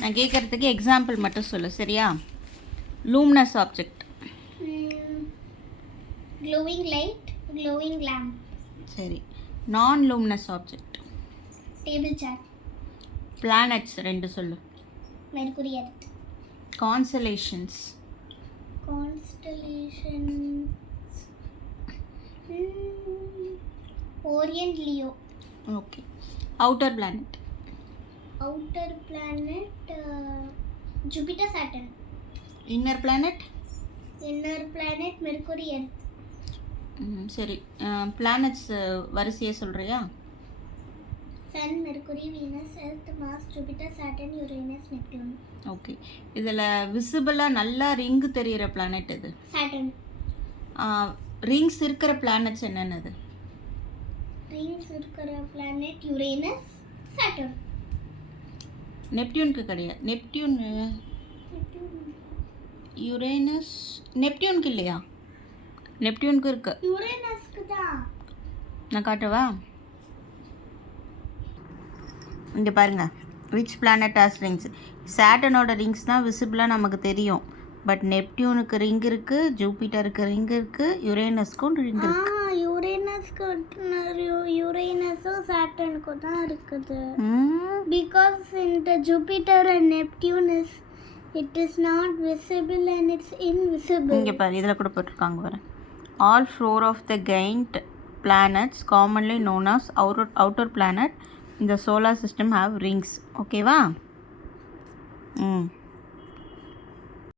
நான் கேட்குறதுக்கு எக்ஸாம்பிள் மட்டும் சொல்லு சரியா? Luminous object. glowing light, glowing lamp. சரி. நான் luminous object. Table chair. Planets 2 சொல்லு. Mercury, Earth. Constellations. Constellations. Orion, Leo. Okay. Outer planet. Outer planet, Jupiter, Saturn. Inner planet. Inner planet, Mercury, Earth. சரி. Planets வரிசையை சொல்கிறியா? Sun, Mercury, Venus, Earth, Mars, Jupiter, Saturn, Uranus, Neptune. Okay. இதில் விசிபிளாக நல்லா ring தெரிகிற planet இது? Saturn. Rings இருக்கிற planets என்னென்னது? Rings இருக்கிற planet Uranus, Saturn. நெப்டியூனுக்கு கிடையாது. யுரேனஸ் நெப்டியூனுக்கு இல்லையா? நெப்டியூனுக்கு இருக்கு. யுரேனஸ்க்கு தான். நான் காட்டவா? இங்கே பாருங்க. Which planet has rings? சாட்டர்னோட ரிங்ஸ் தான் விசிபிளாக நமக்கு தெரியும். பட் நெப்டியூனுக்கு ரிங் இருக்குது, ஜூபிட்டருக்கு ரிங் இருக்குது, யுரேனஸ்க்கும் ரிங் இருக்குது. யுரேனஸும் சாட்டர்னுக்கும் தான் இருக்குது. பிகாஸ் இந்த Jupiter and Neptune it is not visible and it's invisible. இங்கே பாரு, இதில் கூட போட்டிருக்காங்க பாரு. All 4 of the giant planets commonly known as outer planet in the solar system have rings. ஓகேவா?